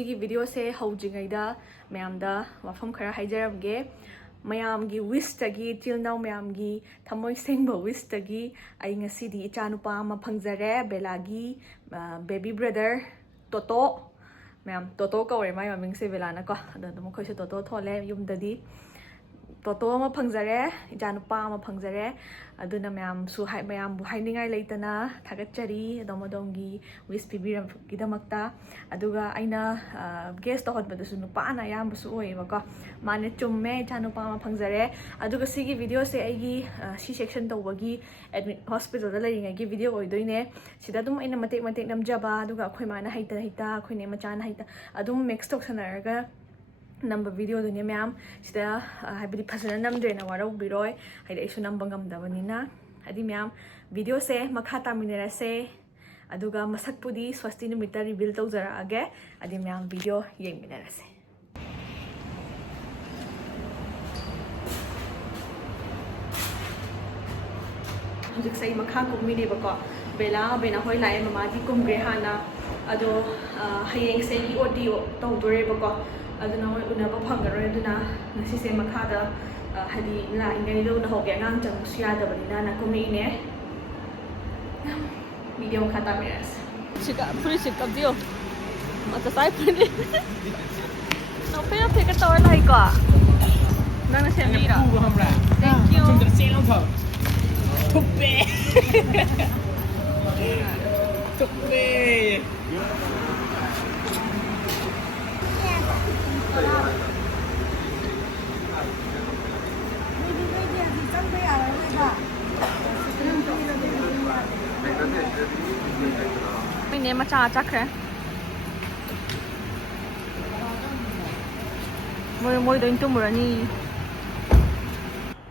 ꯁꯤꯒꯤ ꯚꯤꯗꯤꯑꯣꯁꯦ ꯍꯧꯗ꯭ꯔꯤꯉꯩꯗ ꯃꯌꯥꯝꯗ ꯋꯥꯐꯝ ꯈꯔ ꯍꯥꯏꯖꯔꯝꯒꯦ ꯃꯌꯥꯝꯒꯤ ꯋꯤꯁꯇꯒꯤ ꯏꯆꯤꯜ-ꯏꯅꯥꯎ ꯃꯌꯥꯝꯒꯤ ꯊꯃꯣꯏ ꯁꯦꯡꯕ ꯋꯤꯁꯇꯒꯤ ꯑꯩ ꯉꯁꯤꯗꯤ ꯏꯆꯥꯅꯨꯄꯥ ꯑꯃ ꯐꯪꯖꯔꯦ ꯕꯦꯂꯥꯒꯤ ꯕꯦꯕꯤ ꯕ꯭ꯔꯗꯔ ꯇꯣꯇꯣ ꯃꯌꯥꯝ ꯇꯣꯇꯣ ꯀꯧꯔꯦ ꯃꯥꯏ ꯃꯃꯤꯡꯁꯦ ꯕꯦꯂꯥꯅꯀꯣ ꯑꯗꯣ ꯑꯗꯨꯝ ꯑꯩꯈꯣꯏꯁꯨ ꯇꯣꯇꯣ ꯊꯣꯜꯂꯦ ꯌꯨꯝꯗꯗꯤ ꯇꯣꯇꯣ ꯑꯃ ꯐꯪꯖꯔꯦ ꯏꯆꯥꯅꯨꯄꯥ ꯑꯃ ꯐꯪꯖꯔꯦ ꯑꯗꯨꯅ ꯃꯌꯥꯝꯕꯨ ꯍꯥꯏꯅꯤꯡꯉꯥꯏ ꯂꯩꯇꯅ ꯊꯥꯒꯠꯆꯔꯤ ꯑꯗꯣꯝꯒꯤ ꯋꯤꯁ ꯄꯤꯕꯤꯔꯛꯄꯒꯤꯗꯃꯛꯇ ꯑꯗꯨꯒ ꯑꯩꯅ ꯒꯦꯁ ꯇꯧꯍꯟꯕꯗꯁꯨ ꯅꯨꯄꯥꯅ ꯑꯌꯥꯝꯕꯁꯨ ꯑꯣꯏꯌꯦꯕꯀꯣ ꯃꯥꯅ ꯆꯨꯝꯃꯦ ꯏꯆꯥꯅꯨꯄꯥ ꯑꯃ ꯐꯪꯖꯔꯦ ꯑꯗꯨꯒ ꯁꯤꯒꯤ ꯚꯤꯗꯤꯑꯣꯁꯦ ꯑꯩꯒꯤ ꯁꯤ ꯁꯦꯛꯁꯟ ꯇꯧꯕꯒꯤ ꯍꯣꯁꯄꯤꯇꯥꯜꯗ ꯂꯩꯔꯤꯉꯩꯒꯤ ꯚꯤꯗꯤꯑꯣ ꯑꯣꯏꯗꯣꯏꯅꯦ ꯁꯤꯗ ꯑꯗꯨꯝ ꯑꯩꯅ ꯃꯇꯦꯛ ꯃꯇꯦꯛ ꯅꯝꯖꯕ ꯑꯗꯨꯒ ꯑꯩꯈꯣꯏ ꯃꯥꯅ ꯍꯩꯇ ꯑꯩꯈꯣꯏ ꯅꯦ ꯃꯆꯥꯅ ꯍꯩꯇ ꯑꯗꯨꯝ ꯃꯤꯛꯁ ꯇꯧꯁꯟꯅꯔꯒ ꯅꯝꯕ ꯚꯤꯗꯤꯑꯣꯗꯨꯅꯦ ꯃꯌꯥꯝ ꯁꯤꯗ ꯍꯥꯏꯕꯗꯤ ꯐꯖꯅ ꯅꯝꯗ꯭ꯔꯦꯅ ꯋꯥꯔꯧꯕꯤꯔꯣꯏ ꯍꯥꯏꯗꯤ ꯑꯩꯁꯨ ꯅꯝꯕ ꯉꯝꯗꯕꯅꯤ나 ꯍꯥꯏꯗꯤ ꯃꯌꯥꯝ ꯚꯤꯗꯤꯑꯣꯁꯦ ꯃꯈꯥ ꯇꯥꯃꯤꯟꯅꯔꯁꯦ ꯑꯗꯨꯒ ꯃꯁꯛꯄꯨꯗꯤ ꯁ꯭ꯋꯥꯁꯇꯤ ꯅꯨꯃꯤꯠꯇ ꯔꯤꯚꯤꯜ ꯇꯧꯖꯔꯛꯑꯒꯦ ꯑꯗꯨ ꯃꯌꯥꯝ ꯚꯤꯗꯤꯑꯣ ꯌꯦꯡꯃꯤꯟꯅꯔꯁꯦ ꯍꯧꯖꯤꯛꯁꯦ ꯑꯩ ꯃꯈꯥ ꯀꯨꯝꯃꯤꯅꯦꯕꯀꯣ ꯕꯦꯂꯥ ꯍꯣꯏ ꯂꯥꯛꯑꯦ ꯃꯃꯥꯗꯤ ꯀꯨꯝꯈ꯭ꯔꯦ ꯍꯥꯟꯅ ꯑꯗꯣ ꯍꯌꯦꯡꯁꯦ ꯑꯩꯒꯤ OT ꯇꯧꯗꯣꯔꯦꯕꯀꯣ ꯑꯗꯨꯅ ꯃꯣꯏ ꯎꯅꯕ ꯐꯪꯉꯔꯣꯏ ꯑꯗꯨꯅ ꯉꯁꯤꯁꯦ ꯃꯈꯥꯗ ꯍꯥꯏꯗꯤ ꯂꯥꯛꯏꯉꯩꯗ ꯎꯅꯍꯧꯒꯦ ꯑꯉꯥꯡ ꯆꯪꯕꯁꯨ ꯌꯥꯗꯕꯅꯤꯅ ꯅ ꯀꯨꯝꯃꯛꯏꯅꯦ ꯚꯤꯗꯤꯑꯣ ꯃꯈꯥ ꯇꯥꯃꯤꯟꯅꯔꯁꯦ ꯁꯤꯒ ꯐꯨꯔꯤꯠꯁꯤ ꯀꯞꯄꯤꯌꯣ ꯃꯇ ꯆꯥꯏ ꯐꯨꯔꯤꯠ ꯅꯣꯛꯐꯦ ꯅꯣꯛꯐꯦꯒ ꯇꯧꯔ ꯂꯥꯛꯏꯀꯣ ꯅꯪꯅ ꯁꯦꯝꯕꯤꯔꯣ thank you Tuppe! Tuppe! Mình nếm mà trà chắc thế Môi đôi chung rồi nhi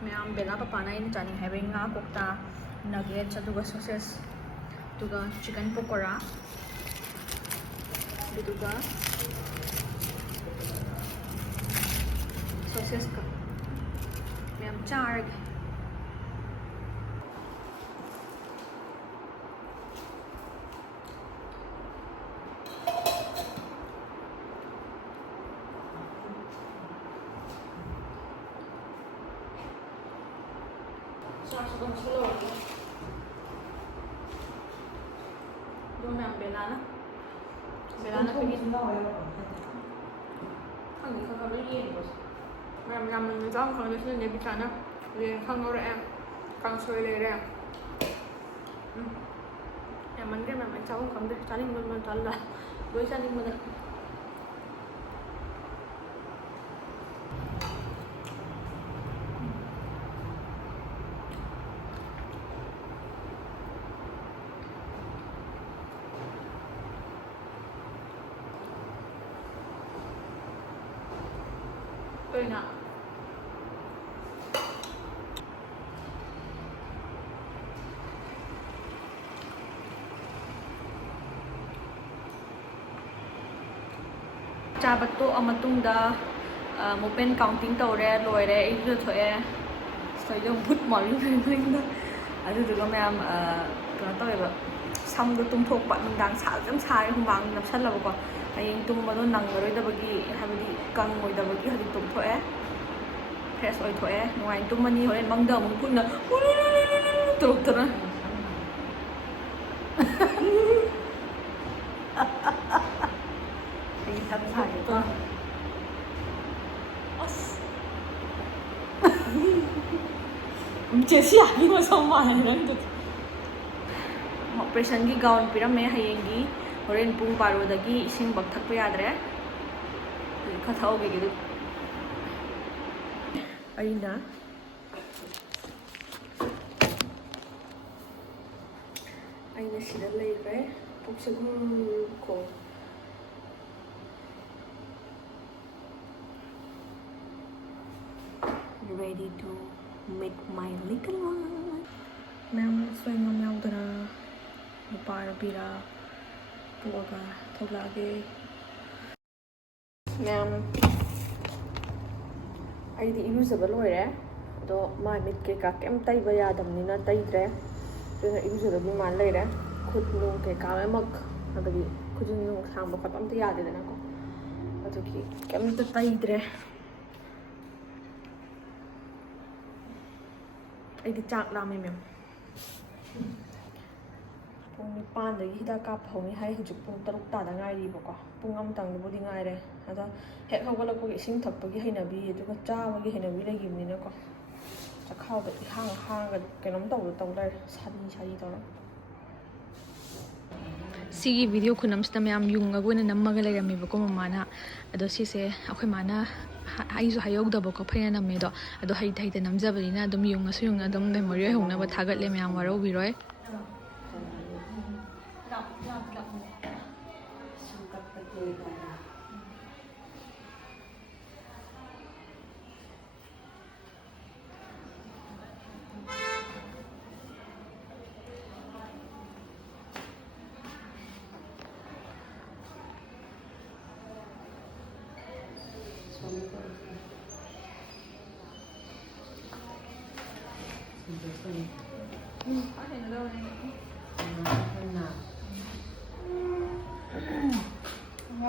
Mẹ Bella papa na ini chani hai nga kokta nuggets aduga sausage aduga chicken pakora aduga sausage ka ma'am charg Doon na ang Bella na pingin Khang không có gì làm mình có không được nên bị chán á liền không có em càng xuôi lên ra em mình cái mà mình cháu không được chán mình chán là đối chán mình Tôi nào Chabato amatungda mopen counting tawre loire idu thoe soidong but mol ringda adu duga mayam kana taweba samdo tumthokpa nungdang saljam sai humang napsallaba hayeng tumbado nangaroi habadi kang oidabagi hadi tumthoe fresh oi thoe nuai tumani horen mangda mung punna turutna ai sab sai to as Jesse ani mo sama nang tu operation gi gown pirame hayeng gi horen pung paro dagi ising bak thakpa yadre kha thauge gi aina sida leire puksagum ko ready to meet my little one ma'am swing on out the para pira puga tholage ma'am aidi iruzaba loire do my mit ke ka kem taiba yadamnina taidre duna iruzaba man leire khut nu ke ka mak habadi khujin nu sang ba khat amta yadedana ko ꯑꯗꯨꯒꯤ ꯀꯩꯝꯇ ꯇꯩꯗ꯭ꯔꯦ ꯑꯩꯗꯤ ꯆꯥꯛ ꯂꯥꯝꯃꯦ ꯃꯦꯝ ꯄꯨꯡ 9ꯗꯒꯤ ꯍꯤꯗꯥꯛ ꯀꯥꯞꯄ ꯍꯧꯅꯤ ꯍꯥꯏ ꯍꯧꯖꯤꯛ ꯄꯨꯡ 6 ꯇꯥꯗ ꯉꯥꯏꯔꯤꯕꯀꯣ ꯄꯨꯡ ꯑꯃꯇꯪꯗꯕꯨꯗꯤ ꯉꯥꯏꯔꯦ ꯑꯗ ꯍꯦꯛ ꯍꯧꯒꯠꯂꯛꯄꯒꯤ ꯏꯁꯤꯡ ꯊꯛꯄꯒꯤ ꯍꯩꯅꯕꯤ ꯑꯗꯨꯒ ꯆꯥꯕꯒꯤ ꯍꯩꯅꯕꯤ ꯂꯩꯈꯤꯕꯅꯤꯅꯀꯣ ꯆꯈꯥꯎꯗ ꯏꯍꯥꯡ ꯍꯥꯡꯉꯒ ꯀꯩꯅꯣꯝ ꯇꯧ ꯂꯩꯔꯦ ꯁꯥꯔꯤ ꯇꯧꯔꯒ ꯁꯤꯒꯤ ꯚꯤꯗꯤꯑꯣ ꯈꯨꯅꯝꯁꯤꯗ ꯃꯌꯥꯝ ꯌꯨꯡꯉꯒ ꯑꯣꯏꯅ ꯅꯝꯃꯒ ꯂꯩꯔꯝꯃꯦꯕꯀꯣ ꯃꯃꯥꯅ ꯑꯗꯣ ꯁꯤꯁꯦ ꯑꯩꯈꯣꯏ ꯃꯥꯅ ꯑꯩꯁꯨ ꯍꯥꯏꯍꯧꯗꯕꯀꯣ ꯐꯩꯅ ꯅꯝꯃꯦꯗꯣ ꯑꯗꯣ ꯍꯩꯇ ꯅꯝꯖꯕꯅꯤꯅ ꯑꯗꯨꯝ ꯌꯨꯡꯉꯁꯨ ꯑꯗꯨꯝ ꯃꯦꯃꯣꯔꯤ ꯑꯣꯏꯍꯧꯅꯕ ꯊꯥꯒꯠꯂꯦ ꯃꯌꯥꯝ ꯋꯥꯔꯧꯕꯤꯔꯣꯏ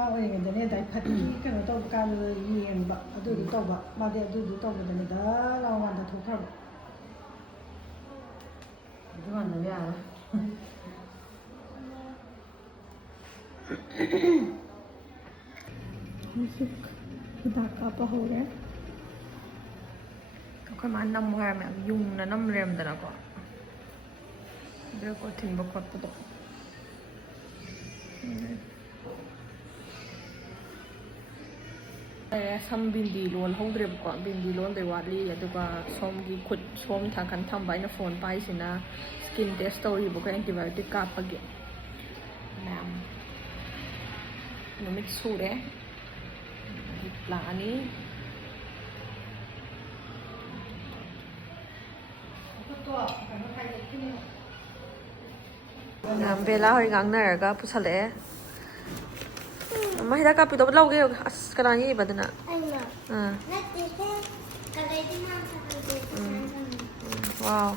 ꯑꯣꯏꯔꯤꯉꯩꯗꯅꯦ ꯗꯥꯏ ꯐꯠꯇꯤ ꯀꯩꯅꯣ ꯇꯧꯕ ꯀꯥꯟꯗ ꯌꯦꯡꯕ ꯑꯗꯨꯗꯨ ꯇꯧꯕ ꯃꯥꯗꯤ ꯑꯗꯨꯗꯨ ꯇꯧꯕꯗꯅꯦ ꯗꯥ ꯂꯥꯎꯀꯥꯟꯗ ꯊꯣꯛꯈ꯭ꯔꯕ ꯑꯗꯨ ꯃꯥꯟꯅꯕ ꯌꯥꯔꯣꯏ ꯍꯧꯖꯤꯛ ꯍꯤꯗꯥꯛ ꯀꯥꯞꯄ ꯍꯧꯔꯦ ꯑꯩꯈꯣꯏ ꯃꯥꯅ ꯅꯝꯃꯨ ꯍꯥꯏꯔ ꯃꯌꯥꯝ ꯌꯨꯡꯅ ꯅꯝ ꯂꯩꯔꯝꯗꯅꯀꯣ ꯕ꯭ꯔꯦꯛ ꯊꯤꯟꯕ ꯈꯣꯠꯄꯗꯣ ꯁꯝ ꯕꯤꯟꯗꯤ ꯂꯣꯟꯍꯧꯗ꯭ꯔꯦꯕꯀꯣ ꯕꯤꯟꯗꯤ ꯂꯣꯟꯗꯣꯏ ꯋꯥꯠꯂꯤ ꯑꯗꯨꯒ ꯁꯣꯝꯒꯤ ꯈꯨꯠ ꯁꯣꯝ ꯊꯥꯡꯀꯟ ꯊꯝꯕ ꯑꯩꯅ ꯐꯣꯟ ꯄꯥꯏꯁꯤꯅ ꯁ꯭ꯀꯤꯟ ꯇꯦꯁ ꯇꯧꯔꯤꯕꯀꯣ ꯑꯦꯟꯇꯤꯕꯥꯏꯑꯣꯇꯤꯛ ꯀꯥꯞꯄꯒꯤ ꯃꯌꯥꯝ ꯅꯨꯃꯤꯠ ꯁꯨꯔꯦ ꯂꯥꯛꯑꯅꯤ ꯕꯦꯂꯥ ꯍꯣꯏ ꯉꯥꯡꯅꯔꯒ ꯄꯨꯁꯜꯂꯛꯑꯦ ꯑꯃ ꯍꯤꯗꯥꯛ ꯀꯥꯞꯄꯤꯗꯧꯕ ꯂꯧꯒꯦ ꯑꯁ ꯀꯅꯥ ꯌꯦꯛꯏꯕꯗꯨꯅ ꯋꯥꯎ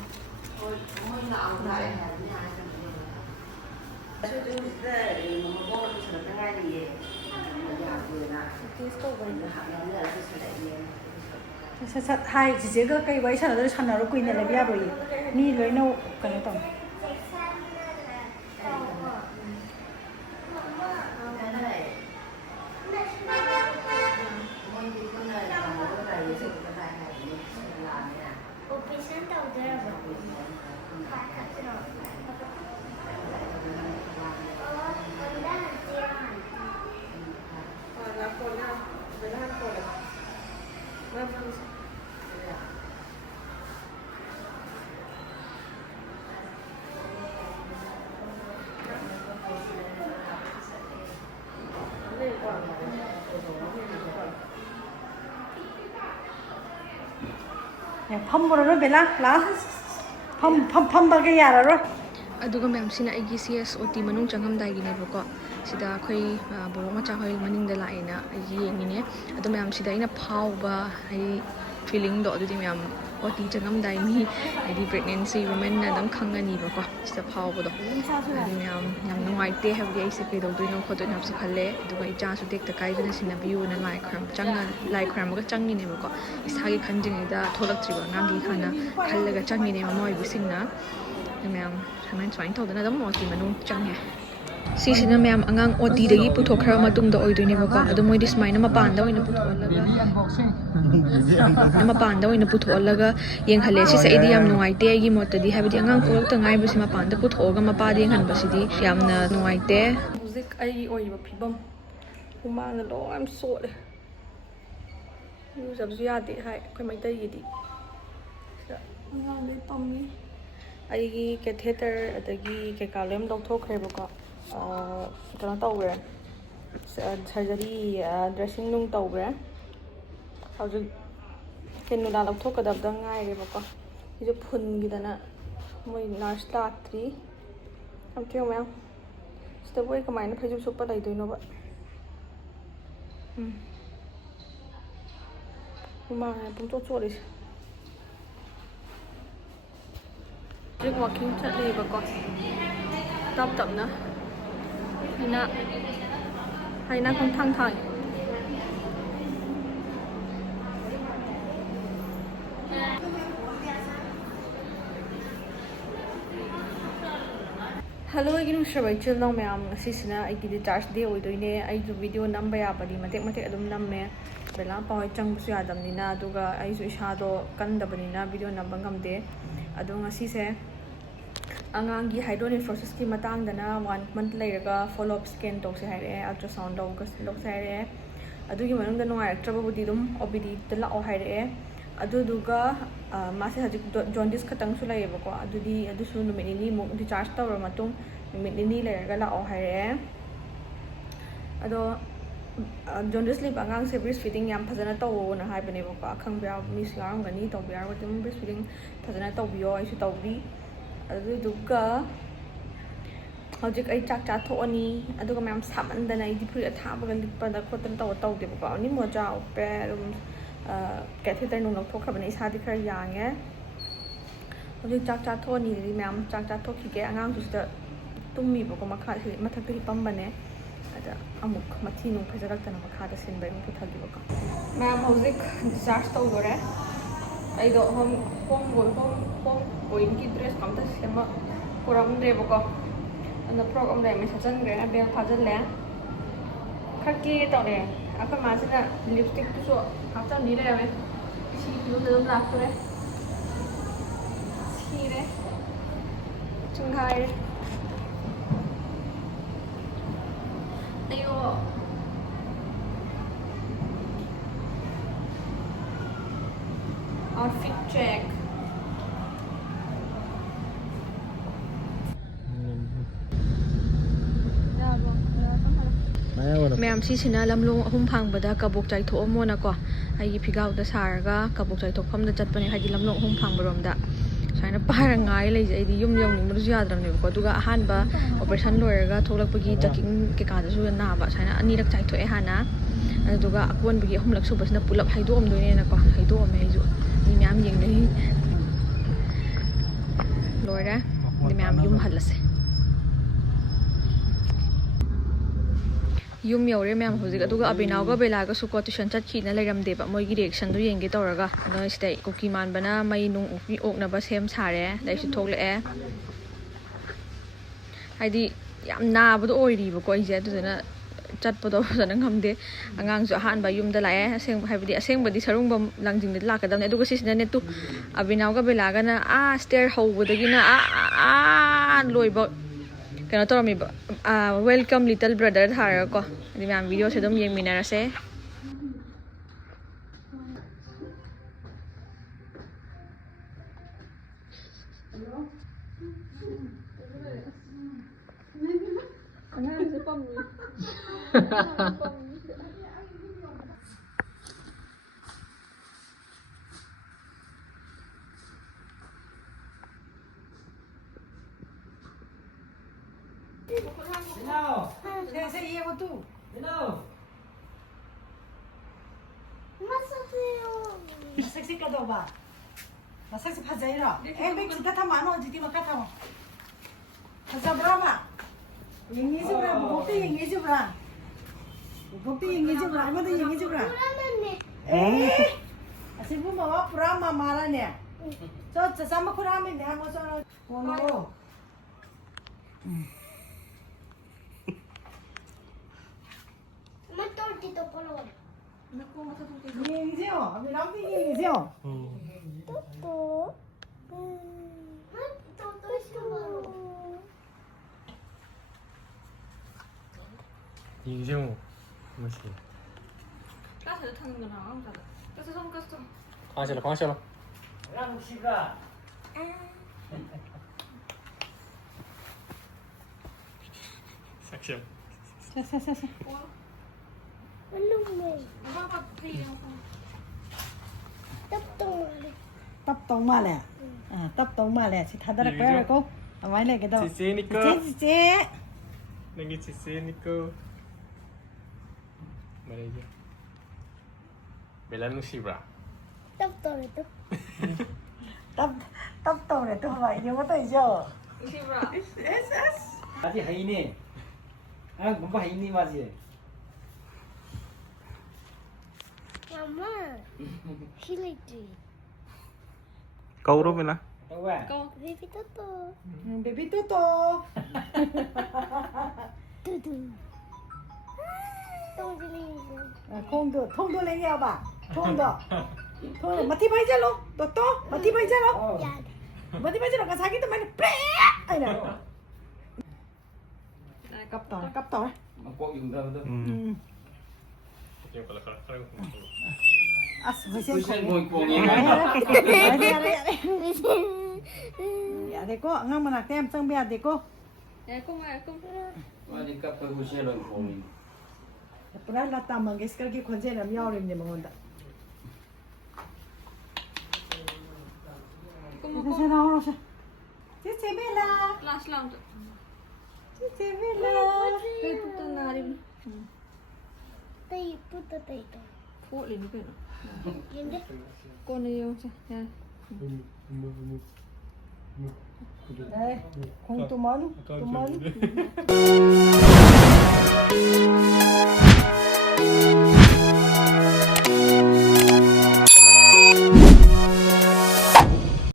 ꯁꯠ ꯁꯠ ꯍꯥꯏ ꯆꯤꯆꯦꯒ ꯀꯩ ꯋꯥꯔꯤ ꯁꯥꯟꯅꯗꯣꯏꯅꯣ ꯁꯥꯟꯅꯔꯣ ꯀꯨꯏꯅ ꯂꯩꯕ ꯌꯥꯔꯣꯏꯌꯦ ꯃꯤ ꯂꯣꯏꯅ ꯀꯩꯅꯣ ꯇꯧ ꯐꯝꯃꯨꯔꯅꯣ ꯕꯦꯂꯥ ꯂꯥꯛꯑꯣ ꯐꯝꯕꯒ ꯌꯥꯔꯔꯣꯏ ꯑꯗꯨꯒ ꯃꯌꯥꯝꯁꯤꯅ ꯑꯩꯒꯤ CSOT ꯃꯅꯨꯡ ꯆꯪꯉꯝꯗꯥꯏꯒꯤꯅꯦꯕꯀꯣ ꯁꯤꯗ ꯑꯩꯈꯣꯏ ꯕꯣꯕꯣꯛ ꯃꯆꯥ ꯍꯣꯏ ꯃꯅꯤꯡꯗ ꯂꯥꯛꯑꯦꯅ ꯑꯩ ꯌꯦꯡꯉꯤꯅꯦ ꯑꯗꯣ ꯃꯌꯥꯝꯁꯤꯗ ꯑꯩꯅ ꯐꯥꯎꯕ ꯍꯥꯏꯗꯤ ꯐꯤꯂꯤꯡꯗꯣ ꯑꯗꯨꯗꯤ ꯃꯌꯥꯝ OT ꯆꯪꯉꯝꯗꯥꯏ ꯃꯤ ꯍꯥꯏꯗꯤ ꯄ꯭ꯔꯦꯒꯅꯦꯟꯁꯤ ꯋꯨꯃꯦꯟꯅ ꯑꯗꯨꯝ ꯈꯪꯉꯅꯤꯕꯀꯣ ꯁꯤꯗ ꯐꯥꯎꯕꯗꯣ ꯍꯥꯏꯗꯤ ꯃꯌꯥꯝ ꯌꯥꯝ ꯅꯨꯡꯉꯥꯏꯇꯦ ꯍꯥꯏꯕꯗꯤ ꯑꯩꯁꯦ ꯀꯩꯗꯧꯗꯣꯏꯅꯣ ꯈꯣꯠꯇꯣꯏꯅꯣ ꯍꯥꯏꯕꯁꯦ ꯈꯜꯂꯦ ꯑꯗꯨꯒ ꯏꯆꯥꯁꯨ ꯇꯦꯛꯇ ꯀꯥꯏꯗꯅ ꯁꯤꯟꯅꯕꯤꯌꯨꯅ ꯂꯥꯏ ꯈꯣꯏꯔꯝꯃꯒ ꯆꯪꯉꯤꯅꯦꯕꯀோ ꯏꯁꯥꯒꯤ ꯈꯟꯗ꯭ꯔꯤꯉꯩꯗ ꯊꯣꯛꯂꯛꯇ꯭ꯔꯤꯕ ꯑꯉꯥꯡꯒꯤ ꯍꯥꯟꯅ ꯈꯜꯂꯒ ꯆꯪꯉꯤꯅꯦ ꯃꯃꯥ ꯑꯣꯏꯕꯤꯁꯤꯡꯅ ꯃꯌꯥꯝ ꯁꯨꯃꯥꯏꯅ ꯇꯧꯗꯅ ꯑꯗꯨꯝ OT ꯃꯅꯨꯡ ꯆꯪꯉꯦ ꯁꯤꯁꯤꯅ ꯃꯌꯥꯝ ꯑꯉꯥꯡ OTꯗꯒꯤ ꯄꯨꯊꯣꯛꯈ꯭ꯔꯕ ꯃꯇꯨꯡꯗ ꯑꯣꯏꯗꯣꯏꯅꯦꯕꯀꯣ ꯑꯗꯣ ꯃꯣꯏꯗꯤ ꯁꯨꯃꯥꯏꯅ ꯃꯄꯥꯟꯗ ꯑꯣꯏꯅ ꯄꯨꯊꯣꯛꯍꯜꯂꯒ ꯌꯦꯡꯍꯜꯂꯦ ꯁꯤꯁꯦ ꯑꯩꯗꯤ ꯌꯥꯝ ꯅꯨꯡꯉꯥꯏꯇꯦ ꯑꯩꯒꯤ ꯃꯣꯠꯇꯗꯤ ꯍꯥꯏꯕꯗꯤ ꯑꯉꯥꯡ ꯄꯣꯛꯂꯛꯇ ꯉꯥꯏꯕꯁꯤ ꯃꯄꯥꯟꯗ ꯄꯨꯊꯣꯛꯑꯒ ꯃꯄꯥꯗ ꯌꯦꯡꯍꯟꯕꯁꯤꯗꯤ ꯌꯥꯝꯅ ꯅꯨꯡꯉꯥꯏꯇꯦ ꯍꯧꯖꯤꯛ ꯑꯩꯒꯤ ꯑꯣꯏꯔꯤꯕ ꯐꯤꯕꯝ ꯍꯨꯃꯥꯡꯅ ꯂꯣꯏꯅ ꯆꯣꯠꯂꯦ ꯏꯔꯨꯖꯕꯁꯨ ꯌꯥꯗꯦ ꯍꯥꯏ ꯑꯩꯈꯣꯏ ꯃꯩꯇꯩꯒꯤꯗꯤ ꯁꯤꯗ ꯑꯉꯥꯡꯈꯩ ꯄꯝꯃꯤ ꯑꯩꯒꯤ ꯀꯦꯊꯦꯇꯔ ꯑꯗꯒꯤ ꯀꯩꯀꯥ ꯂꯣꯏꯅ ꯂꯧꯊꯣꯛꯈ꯭ꯔꯦꯕꯀꯣ ꯀꯩꯅꯣ ꯇꯧꯈ꯭ರೆ ꯁꯔꯖꯔꯤ ꯗ꯭ꯔꯦꯁꯤꯡ ꯅꯨꯡ ꯇꯧꯈ꯭ꯔꯦ ꯍꯧꯖꯤꯛ ꯀꯦꯅꯨꯂꯥ ꯂꯧꯊꯣꯛꯀꯗꯕꯗ ꯉꯥꯏꯔꯦꯕꯀꯣ ꯁꯤꯁꯨ ꯐꯨꯟꯒꯤꯗꯅ ꯃꯣꯏ ꯅꯔꯁ ꯂꯥꯛꯇ꯭ꯔꯤ ꯌꯥꯝ ꯊꯦꯡ ꯃꯌꯥꯝ ꯁꯤꯗꯕꯨ ꯑꯩ ꯀꯃꯥꯏꯅ ꯐꯩꯖꯨꯞ ꯁꯨꯞꯄ ꯂꯩꯗꯣꯏꯅꯣꯕ ꯍꯨꯃꯥꯡꯅ ꯄꯨꯡꯆꯣꯠ ꯆꯣꯠꯂꯤꯁꯦ ꯍꯧꯖꯤꯛ ꯋꯥꯛꯀꯤꯡ ꯆꯠꯂꯤꯕꯀꯣ ꯇꯞꯅ ꯑꯩꯅ ꯈꯣꯡꯊꯥꯡ ꯊꯥꯡꯉꯦ Hello, again, Mr. Children, ma'am. Assistant, I did the charge day with doing I do video number, but the mathematic alumnum, Bella Power Chunks Adam Nina, Duga, I shadow, Kandabanina, video number gum day. I don't see say Angangi hydronephrosis matang dana 1 month later, follow up scan dogs hair, ultrasound dogs hair. I do you want to know I trouble with them, obedi the law hair. Aduduga masi haji jaundice katang sula yebako adudi adusu numit ini mo di charge tawra matung numit ini lerga la oh haire ado jaundice lip angang se breastfeeding yam phajana taw na haibane bako akhang bya miss yaram gani taw bya watim breastfeeding phajana taw biyo ai su tawri aduduga hojik ai chak cha thoni aduga mam samandana I di puri athabaga lipada khotan taw taw de bako ni moja ope catheter nung nok thok khabani sa di khar yang e hoji chak cha tho ni ri ma'am chak cha thok ki ke angang su da tummi bo ko makha hi mathak ti pam bane ada amuk mathi nung phajarak tan makha da sin bai mu thagi bo ka ma'am hoji discharge to gore ai do hom going ki dress kam ta sema program de bo ko and program de me sajan gre na bel phajal le khaki to ne apa masih lipstick tu so apa ni deh ame si tu dalam laku deh si deh cengkai ayo outfit check Ma'am, si sinalamlong humpang bada kabuk chai tho mo na ko ai phigaw da sarga kabuk chai thokpham da chatpani haidi lamlong humpang barom da saina parangai lei ai di yum yum ni mu yadram ne ko duga ahan ba operation loiraga tholakpagi checking ke ka da su na ba saina ani rak chai tho e hana duga akon bagi humlak su basna pulap haido om doine na ko haido om ai ju ni ma'am yeng nei loira ni ma'am yum halase yum yaure ma'am hoji aduga abinaw ga bela ga su ko tuition chat khi na leiram de ba moi gi reaction du yeng ge toraga no stay cookie man bana mai nung ukmi ok na ba sem sare dai su thok le e haidi yam na bu do oiri ba ko ije du na chat pa do na ngamde angang su han ba yum da la e aseng haibdi aseng badi sarung bam langjing de la ka dam ne aduga sis na ne tu abinaw ga bela ga na stair ho bu da gi na loi ba kena to mi welcome little brother thar ko di ma'am video se dum yeng minara se Hello. Saya iya betul. Hello. Masaseo. Seksi ka daw ba? Seksi phajai ra. Mek kita thama no jiti ma ka thama. Phaja brama. Yengi ji bra bokti yengi ji bra. Bokti yengi ji bra ma da yengi ji bra. Asibu ma pura ma mara ne. So sama kurame ne mo so. Oh. Matordito polo. naku mata tu Yengi ji oh, abi ram yengi ji oh. Toto. Toto isko. 인생 뭐지? 가서 타는 거 나와 가서 손 가서 방실로 방실로. Ram siga. 섹션. Sa. Ano mo? Baba payang ko Tap tong ma le. Tap tong ma le. Si thadarak pa ko. Amai le ke do. 지세니까. Cici. 내게 지세니까. 말이죠. 멜라누 시브라. Torito. Tap tong le to ba yo ma to jo. Isibra Yes. 아직 하이네. 뭔가 하이네 맞지? Mama. Hiliti. 거울로 보나? Oire. Go. Baby Toto. 베이비 또또. Tutu. Tông đi 통도 랭이야 봐. 통도. 마티 바이자로. 또또 마티 바이자로. Oh. Dạ. 마티 바이자로 가 자기도 많이 빼. 아이나. 깝다. Mà cô dùng thơm thôi. Yung pala kaya ko kung 아스 Tôi 무슨 sẽ ngồi cuồng như 야 됐고 응아만 땜 성비야 됐고 야, 꼬마야, 꼬마. Mà đi cặp tôi sẽ rồi cuồng. Pernah datang manggis kerja konsen am yaurim ni mengonda. 꼬마, Saya nak orang. Cici Bella. Last lang. Cici Bella. Ito na rin. Tay puto tay to. Po, lini ko yun. Yun deh. Ko na yung siya. Yan. Eh, kung tuman. Tuman.